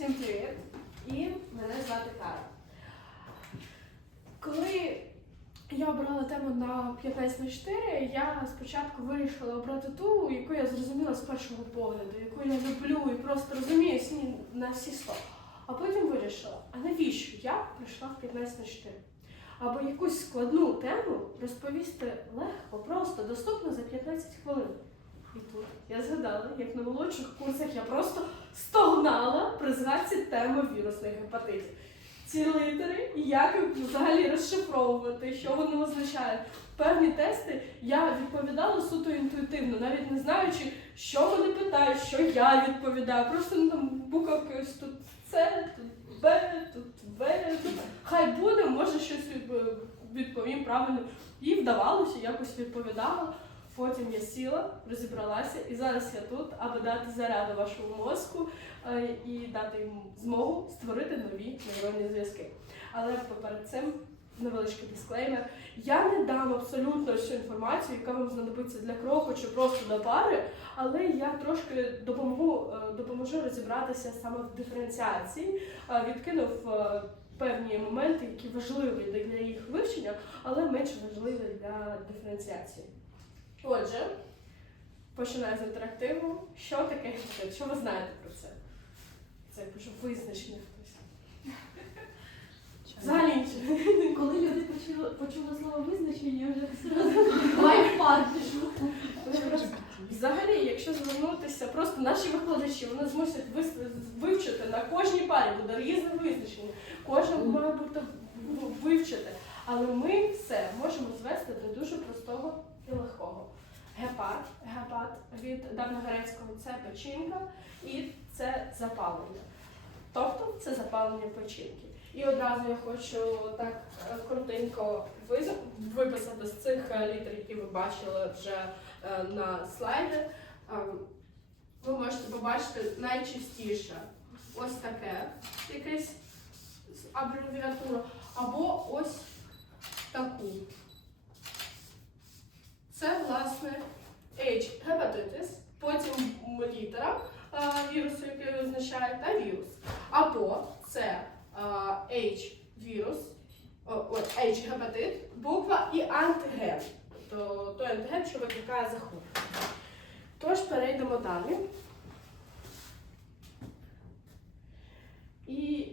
Всім привіт! І мене звати Кара. Коли я обрала тему на 15 на 4, я спочатку вирішила обрати ту, яку я зрозуміла з першого погляду, яку я люблю і просто розумію на всі 100. А потім вирішила, а навіщо я прийшла в 15 на 4? Або якусь складну тему розповісти легко, просто, доступно за 15 хвилин. І тут я згадала, як на молодших курсах я просто стогнала при згадці теми вірусних гепатитів. Ці літери, і як взагалі розшифровувати, що вони означають. Певні тести я відповідала суто інтуїтивно, навіть не знаючи, що вони питають, що я відповідаю. Просто ну, там буковки ось тут С, тут Б, тут В. Тут хай буде, може щось відповім правильно. І вдавалося, якось відповідала. Потім я сіла, розібралася, і зараз я тут, аби дати заряду вашому мозку е, і дати йому змогу створити нові нейронні зв'язки. Але поперед цим невеличкий дисклеймер. Я не дам абсолютно всю інформацію, яка вам знадобиться для кроку чи просто до пари, але я трошки допоможу, е, допоможу розібратися саме в диференціації, е, відкинув певні моменти, які важливі для їх вивчення, але менш важливі для диференціації. Отже, починаю з інтерактиву. Що таке гепатит? Що ви знаєте про це? Це пишу визначення хтось. Взагалі нічого. Коли люди почули, почули слово визначення, вже зразу лайфпарк пішов. Взагалі, якщо звернутися, просто наші викладачі вони змусять вивчити на кожній парі буде різне визначення. Кожен має бути ну, вивчити. Але ми все можемо звести до дуже і легкого. Гепат, гепат від давньогрецького це печінка і це запалення. Тобто це запалення печінки. І одразу я хочу так е, коротенько виписати з цих е, літер, які ви бачили вже е, на слайді. Е, Ви можете побачити найчастіше ось таке якесь абревіатура, або ось таку. Це, власне, H гепатитис, потім літера вірусу, який означає, та вірус. Або це е, H вірус, H гепатит, буква і антиген. Тобто той антиген, що викликає захворювання. Тож перейдемо далі. І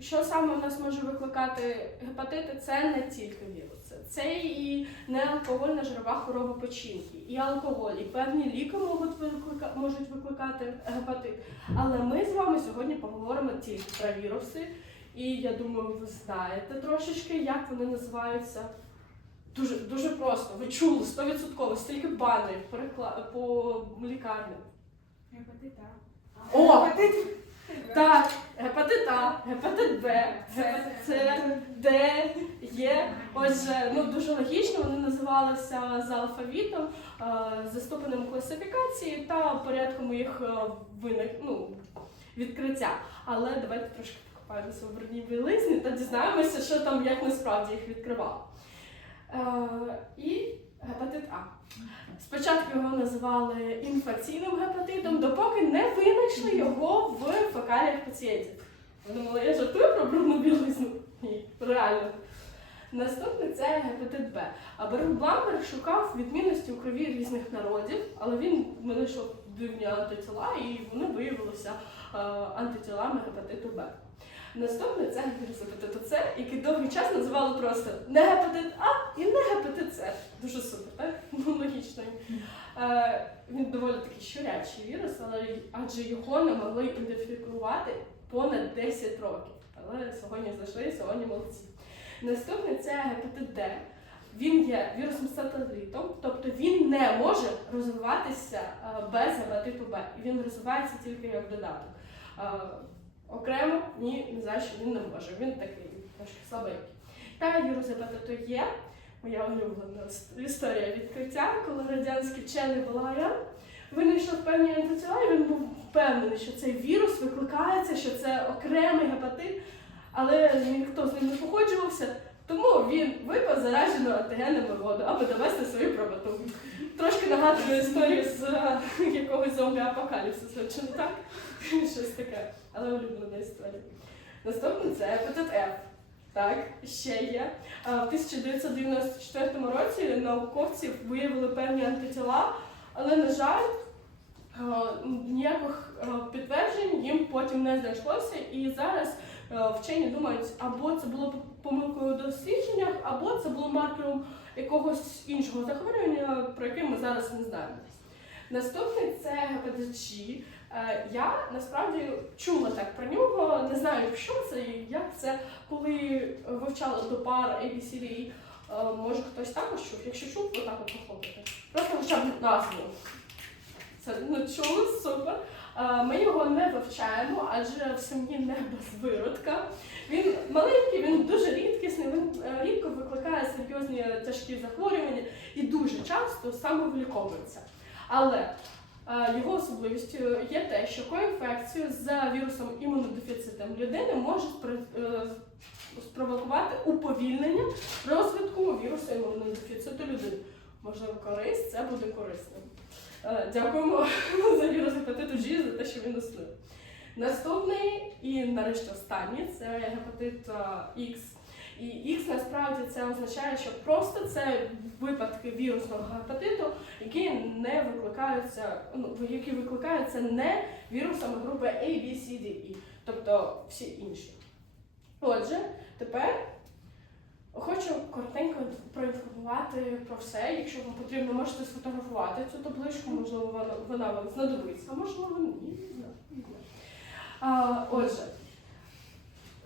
що саме у нас може викликати гепатити, це не тільки віруси. Це і неалкогольна жирова хвороба печінки, і алкоголь, і певні ліки можуть викликати, можуть викликати гепатит. Але ми з вами сьогодні поговоримо тільки про віруси. І я думаю, ви знаєте трошечки, як вони називаються. Дуже, дуже просто. Ви чули 100%, стільки банів перекла... по лікарням. Гепатит так. О! Так, гепатит А, гепатит Б, С, Д, Є. Отже, ну дуже логічно, вони називалися за алфавітом, е, за ступенем класифікації та порядком їх е, виник, ну, відкриття. Але давайте трошки покопаємося в брудній білизні та дізнаємося, що там як насправді їх відкривало. Е, І гепатит А. Спочатку його називали інфекційним гепатитом, допоки не винайшли фекаліях пацієнтів. Ви думали, я жартую про брудну білизну? Ні, реально. Наступний це гепатит Б. А Берг Бламберг шукав відмінності у крові різних народів, але він знайшов дивні антитіла, і вони виявилися е, антитілами гепатиту Б. Наступний це вірус гепатиту С, який довгий час називали просто не гепатит А і не гепатит С. Дуже супер, так? Ну, логічно. Е, він доволі такий щурячий вірус, але адже його не могли ідентифікувати понад 10 років. Але сьогодні знайшли, сьогодні молодці. Наступний це гепатит Д. Він є вірусом сателітом, тобто він не може розвиватися е, без гепатиту Б. І він розвивається тільки як додаток. Е, Окремо ні, ні за що він не може. Він такий трошки слабенький. Та вірус гепатиту Є, моя улюблена історія відкриття, коли радянський вчений Балаян винайшов певні антитіла, і він був впевнений, що цей вірус викликається, що це окремий гепатит, але ніхто з ним не погоджувався, тому він випив заражену антигенами воду, аби довести свою правоту. Трошки нагадує історію з е, якогось зомбі апокаліпсису, чи не так? Щось таке, але улюблена історія. Наступне це гепатит F. Так, ще є. А, В 1994 році науковці виявили певні антитіла, але, на жаль, ніяких підтверджень їм потім не знайшлося. І зараз вчені думають, або це було помилкою у дослідженнях, або це було маркером якогось іншого захворювання, про яке ми зараз не знаємо. Наступний це гепатит. Е, Я насправді чула так про нього, не знаю, що це і як це, коли вивчала до пар ABCD, е, може хтось також чув. Якщо чув, то так от похлопати. Просто хоча б назву. Це ну, чули, супер. Е, Ми його не вивчаємо, адже в сім'ї не без виродка. Він маленький, він дуже рідкісний, він рідко викликає серйозні тяжкі захворювання і дуже часто самовиліковується. Але його особливістю є те, що коінфекцію за вірусом імунодефіцитом людини може е, спровокувати уповільнення розвитку вірусу імунодефіциту людини. Можливо, користь, це буде корисним. Е, Дякуємо за вірус гепатиту G, за те, що він існує. Наступний і нарешті останній це гепатит X. І X насправді це означає, що просто це випадки вірусного гепатиту, які не викликаються, ну які викликаються не вірусами групи A, B, C, D, E, тобто всі інші. Отже, тепер хочу коротенько проінформувати про все. Якщо вам потрібно, можете сфотографувати цю табличку, можливо, вона, вона вам знадобиться, можливо, ні. Отже,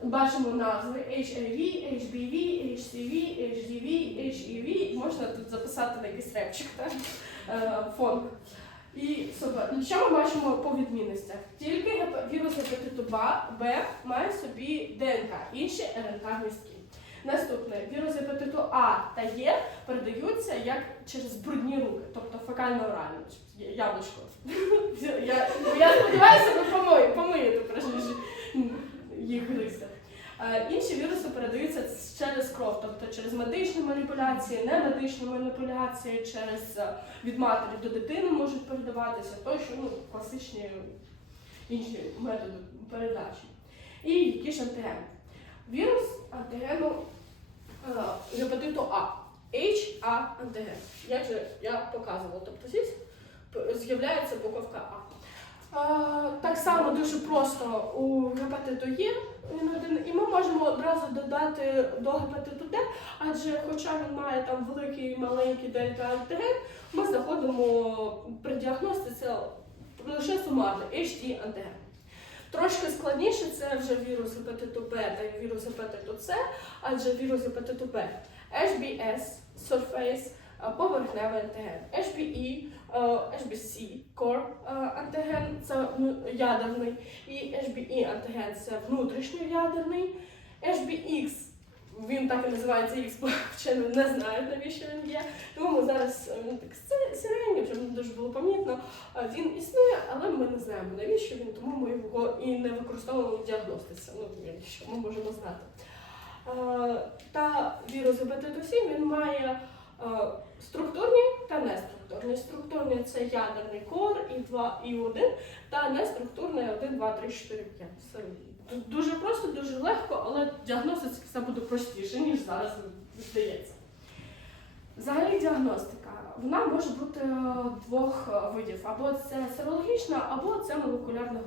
бачимо назви HIV, HBV, HCV, HDV, HEV. Можна тут записати на якийсь репчик, так? Е, фонк. І. Що ми бачимо по відмінностях? Тільки вірус гепатиту Б, має собі ДНК, інші РНК містки. Наступне вірус гепатиту А та Е передаються як через брудні руки, тобто фекально-орально, тобто яблучко. Я, сподіваюся, ви помиєте, їх гризти. Е, Інші віруси передаються через кров, тобто через медичні маніпуляції, немедичні маніпуляції, через е, від матері до дитини можуть передаватися, тощо ну, класичні інші методи передачі. І які ж антигени? Вірус антигену е, гепатиту А. HA антиген. Як же я показувала, тобто з'являється буковка А. Так само дуже просто у гепатиту Є він один, і ми можемо одразу додати до гепатиту Д, адже хоча він має там великий і маленький дельта антиген, ми знаходимо при діагностиці лише сумарно HD антиген. Трошки складніше це вже вірус гепатиту Б та вірус гепатиту С, адже вірус гепатиту Б HBS, Surface, поверхневий антиген, HBE, е, HBC, Core е, антиген це ядерний, і HBE антиген це внутрішньоядерний, HBX, він так і називається X, бо вчені не знають, навіщо він є. Тому зараз е, він так сіренький, щоб не дуже було помітно. Він існує, але ми не знаємо навіщо він, тому ми його і не використовуємо в діагностиці. Ну, якщо ми можемо знати. Та вірус гепатиту С він має структурні та неструктурні. Структурні це ядерний кор і 2 і 1, та неструктурний 1, 2, 3, 4, 5. Все дуже просто, дуже легко, але діагностика все буде простіше, ніж зараз здається. Взагалі діагностика. Вона може бути е, двох е, видів: або це серологічна, або це молекулярна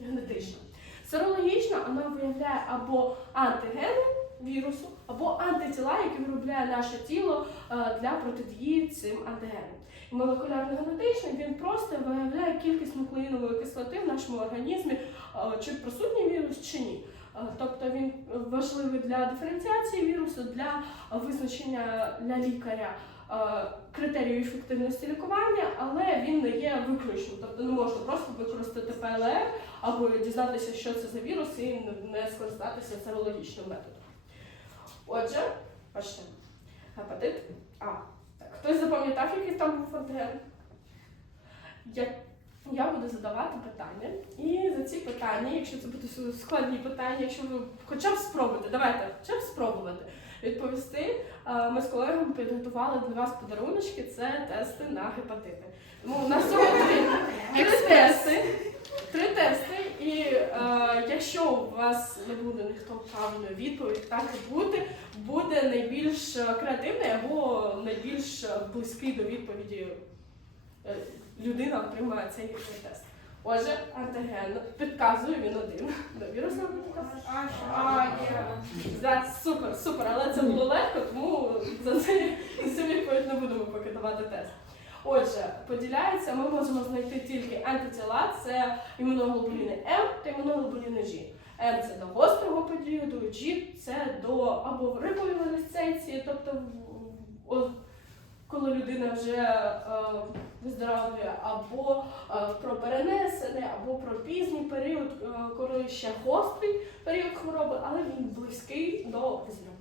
генетична. Серологічна вона виявляє або антигени вірусу, або антитіла, які виробляє наше тіло е, для протидії цим антигенам. Молекулярно-генетичний він просто виявляє кількість нуклеїнової кислоти в нашому організмі, е, чи присутній вірус, чи ні. Е, Тобто він важливий для диференціації вірусу, для визначення для лікаря критерію ефективності лікування, але він не є виключним. Тобто не можна просто використати ПЛР або дізнатися, що це за вірус, і не скористатися серологічним методом. Отже, бачите, гепатит А. Так, хтось запам'ятав, який там був антиген? Я, я буду задавати питання. І за ці питання, якщо це будуть складні питання, якщо ви хоча б спробуєте, давайте хоча б спробувати відповісти. Ми з колегами підготували для вас подаруночки, це тести на гепатити. Тому у нас сьогодні три тести. Нас не буде ніхто правильної відповіді, так і бути, буде найбільш креативний або найбільш близький до відповіді е, людина отримає цей тест. Отже, антиген підказує він один. До вірусного гепатиту. А, є. Супер, супер, але це було легко, тому за це відповідь не будемо поки давати тест. Отже, поділяється, ми можемо знайти тільки антитіла, це імуноглобуліни М та імуноглобуліни G. М це до гострого періоду, G це до або реконвалесценції, тобто о- коли людина вже е, виздоровлює, або е, про перенесене, або про пізній період, е, коли ще гострий період хвороби, але він близький до виздоровлення.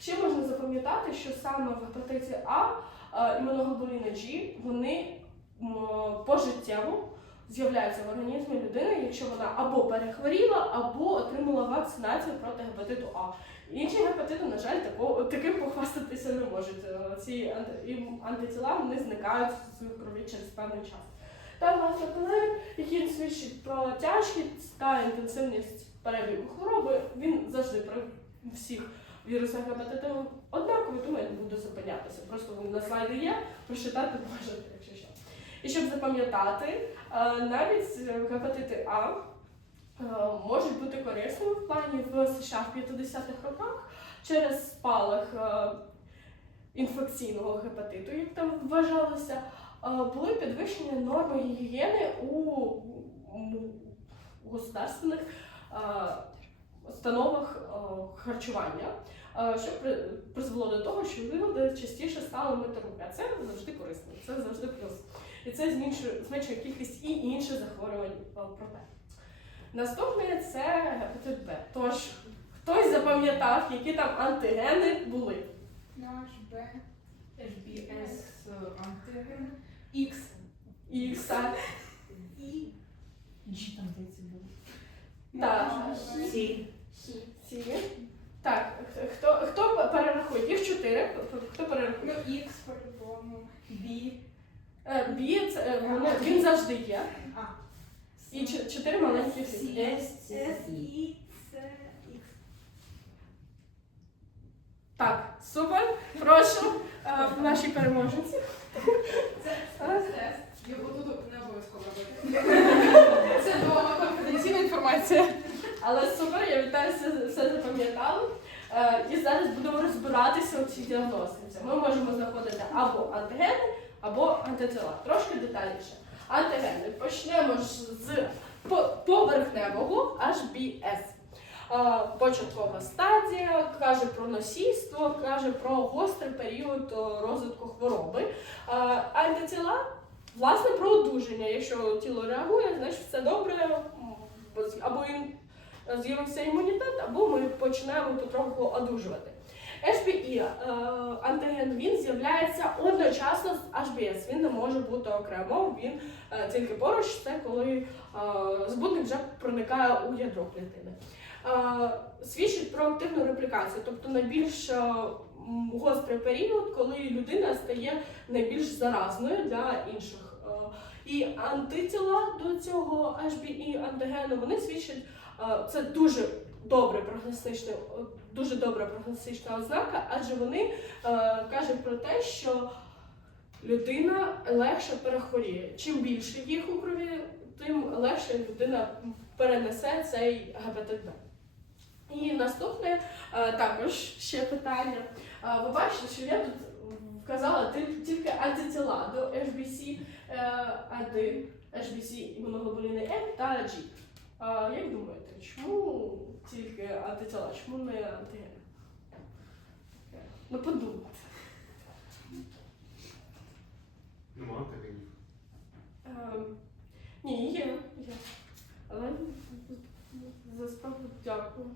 Ще можна запам'ятати, що саме в гепатиті А е, імуноглобуліни G вони пожиттєво з'являються в організмі людини, якщо вона або перехворіла, або отримала вакцинацію проти гепатиту А. Інші гепатити, на жаль, тако, таким похвастатися не можуть. Е, Ці анти- антитіла вони зникають з крові через певний час. Та власне ПЛР, який свідчить про тяжкість та інтенсивність перебігу хвороби, він завжди при всіх вірусах гепатиту однаковий, тому я не буду зупинятися. Просто на слайді є, прочитати можете, якщо що. І щоб запам'ятати, е, навіть е, гепатити А е, можуть бути корисними в плані в США в 50-х роках через спалах е, інфекційного гепатиту, як там вважалося, е, були підвищені норми гігієни у государственних е, установах е, харчування, е, що призвело до того, що люди частіше стали мити руки. А це завжди корисно, це завжди плюс. І це зменшує, зменшує кількість і інших захворювань е, проте. Наступне це гепатит Б. Тож хтось запам'ятав, які там антигени були. Наш Б. HBS антиген. X. І все. І. G там здається. Так. Сі. Ці. Так, хто, хто перерахує? Їх чотири. Хто перерахує? Ну, X по-любому. B. Е, Бі, це, е, вони- він завжди є. А. І ч- чотири маленькі С, фі. С, С, І. С, X. Так, супер. Прошу е, наші переможниці. Це. Його тут не обов'язково робити. Це дома конфіденційна. Але супер, я вітаю, все, все запам'ятали. Е, і зараз будемо розбиратися у цій діагностиці. Ми можемо знаходити або антигени, або антитіла. Трошки детальніше. Антигени. Почнемо ж з поверхневого HBS. Е, Початкова стадія каже про носійство, каже про гострий період розвитку хвороби. Е, Антитіла, власне, про одужання. Якщо тіло реагує, значить все добре. Або їм з'явився імунітет, або ми починаємо потроху одужувати. HBE е, антиген він з'являється одночасно з HBS. Він не може бути окремо. Він е, тільки поруч, це коли е, збудник вже проникає у ядро клітини. Свідчить про активну реплікацію, тобто найбільш гострий період, коли людина стає найбільш заразною для інших. І антитіла до цього HBE антигену вони свідчать е, це дуже добре прогностичне, дуже добра прогностична ознака, адже вони е, кажуть про те, що людина легше перехворіє. Чим більше їх у крові, тим легше людина перенесе цей гепатит. І наступне е, також ще питання. Ви бачите, що я тут вказала тільки антитіла до HBC 1, HBC імуноглобуліни М та G. А, як думаєте, чому тільки антитіла, чому не антигени? Ну подумайте. Нема антигенів. Ем, ні, є, є. Але за справу дякую.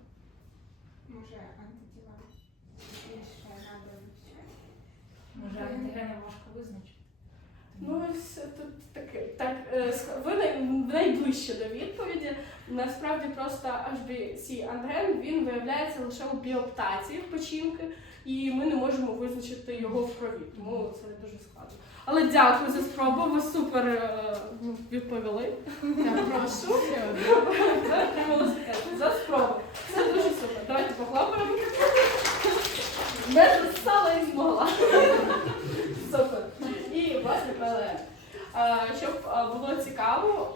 Може, антитіла. Більше надо ще. Може, антигени важко визначити. Ну, ось тут таке. Так, е, ск- ви най- найближче до відповіді. Насправді просто HBC антиген він виявляється лише у біоптації печінки, і ми не можемо визначити його в крові, тому це дуже складно. Але дякую за спробу. Ви супер е, відповіли. Я прошу. Ви отримали за спробу.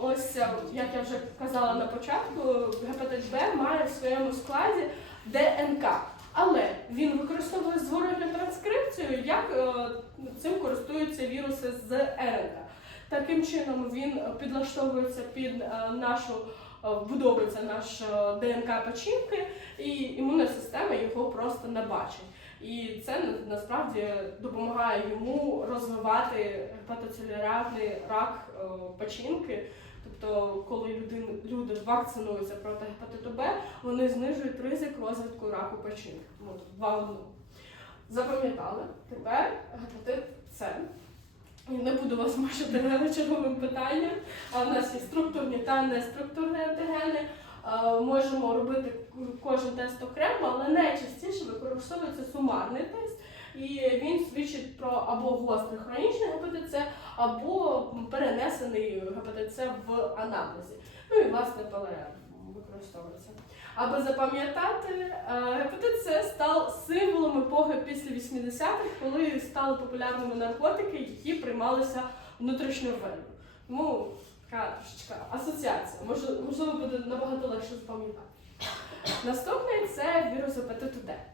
ось е, як я вже казала на початку, гепатит Б має в своєму складі ДНК. Але він використовує зворотню транскрипцію, як е, цим користуються віруси з РНК. Таким чином він підлаштовується під е, нашу вбудовується наш е, ДНК печінки, і імунна система його просто не бачить. І це насправді допомагає йому розвивати гепатоцелюлярний рак печінки. Тобто, коли людин, люди вакцинуються проти гепатиту Б, вони знижують ризик розвитку раку печінки. Ну, два в одному. Запам'ятали. Тепер гепатит С. І не буду вас мучити черговим питанням. А в нас є структурні та неструктурні антигени. Е, Можемо робити кожен тест окремо, але найчастіше використовується сумарний тест, і він свідчить про або гострий хронічний гепатит або перенесений гепатит в анамнезі. Ну і власне ПЛР використовується. Аби запам'ятати, е, гепатит став символом епохи після 80-х, коли стали популярними наркотики, які приймалися внутрішньовенно. Тому така трошечка асоціація. Можливо, буде набагато легше запам'ятати. Наступний це вірус гепатиту Д.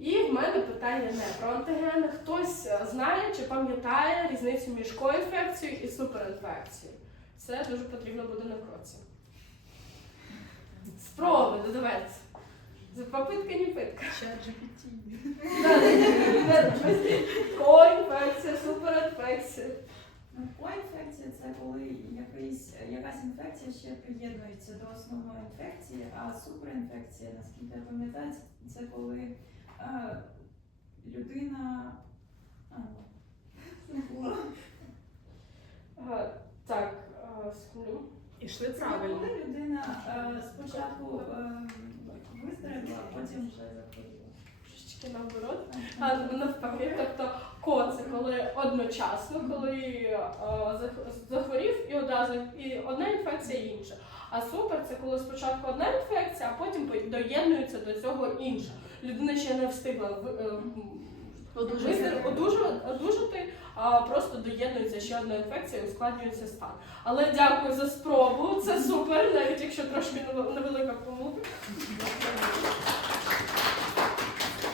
І в мене питання не про антигени. Хтось е, знає чи пам'ятає різницю між коінфекцією і суперінфекцією. Це дуже потрібно буде на кроці. Спробуй, додавайте. Попитка не питка. Коінфекція, суперінфекція. Ну, Коінфекція це коли якийсь, якась інфекція ще приєднується до основної інфекції, а суперінфекція, наскільки я пам'ятаю, це- коли людина. А, забула. Так, е, секунду. Ішли правильно. коли людина е, спочатку е, виздоровіла, а потім вже захворіла. Трошечки наоборот. А навпаки, тобто ко це коли одночасно, коли е, захворів і одразу і одна інфекція і інша. А супер це коли спочатку одна інфекція, а потім доєднується до цього інша. Людина ще не встигла е, м, одужати, а просто доєднується ще одна інфекція і ускладнюється стан. Але дякую за спробу. Це супер, навіть якщо трошки нев- невелика помилка.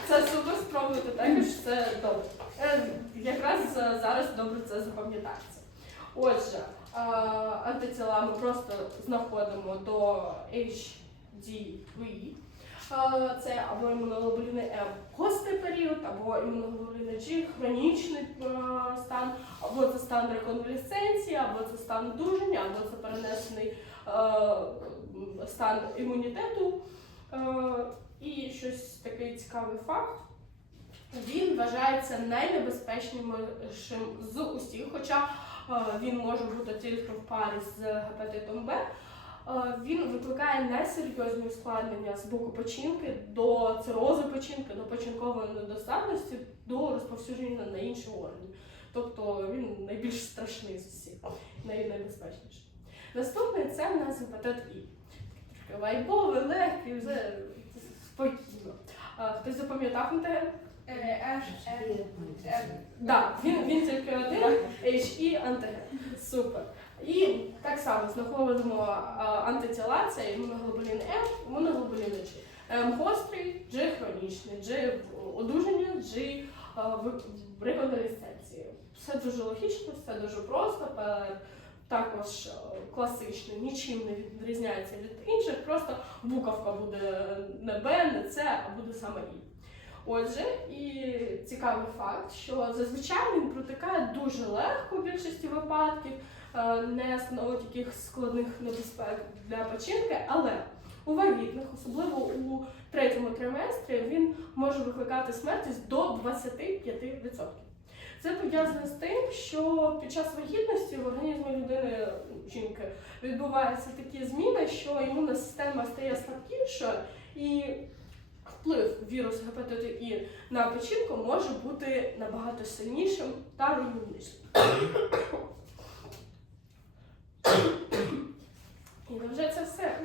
Це супер, спробуйте також, це добре. Е, Якраз е, зараз добре це запам'ятається. Отже, антитіла ми просто знаходимо до HDV. Це або імуноглобуліни М гострий період, або імуноглобуліни G хронічний стан, або це стан реконвалесценції, або це стан одужання, або це перенесений стан імунітету. І щось такий цікавий факт. Він вважається найнебезпечнішим з усіх, хоча він може бути тільки в парі з гепатитом Б. Е, Він викликає найсерйозні ускладнення з боку печінки до цирозу печінки, до печінкової недостатності, до розповсюдження на інші органи. Тобто він найбільш страшний з усіх, най- найнебезпечніший. Наступний це в нас гепатит І. Вайбовий, легкий, вже спокійно. А, Хтось запам'ятав антиген? Е. Так, він, він тільки один, HE антиген. Супер. І так само знаходимо а, антитіла, це імуноглобулін М, імуноглобулін G. М гострий, G хронічний, G одужання, G а, в реконвалесценції. Все дуже логічно, все дуже просто. Також е, класичний, нічим не відрізняється від інших, просто буковка буде не Б, не С, а буде саме І. Отже, і цікавий факт, що зазвичай він протикає дуже легко в більшості випадків, е, не становить якихось складних небезпек для печінки, але у вагітних, особливо у третьому триместрі, він може викликати смертність до 25%. Це пов'язано з тим, що під час вагітності в організмі людини жінки відбуваються такі зміни, що імунна система стає слабкішою і вплив вірусу гепатиту І на печінку може бути набагато сильнішим та руйнівнішим. І вже це все.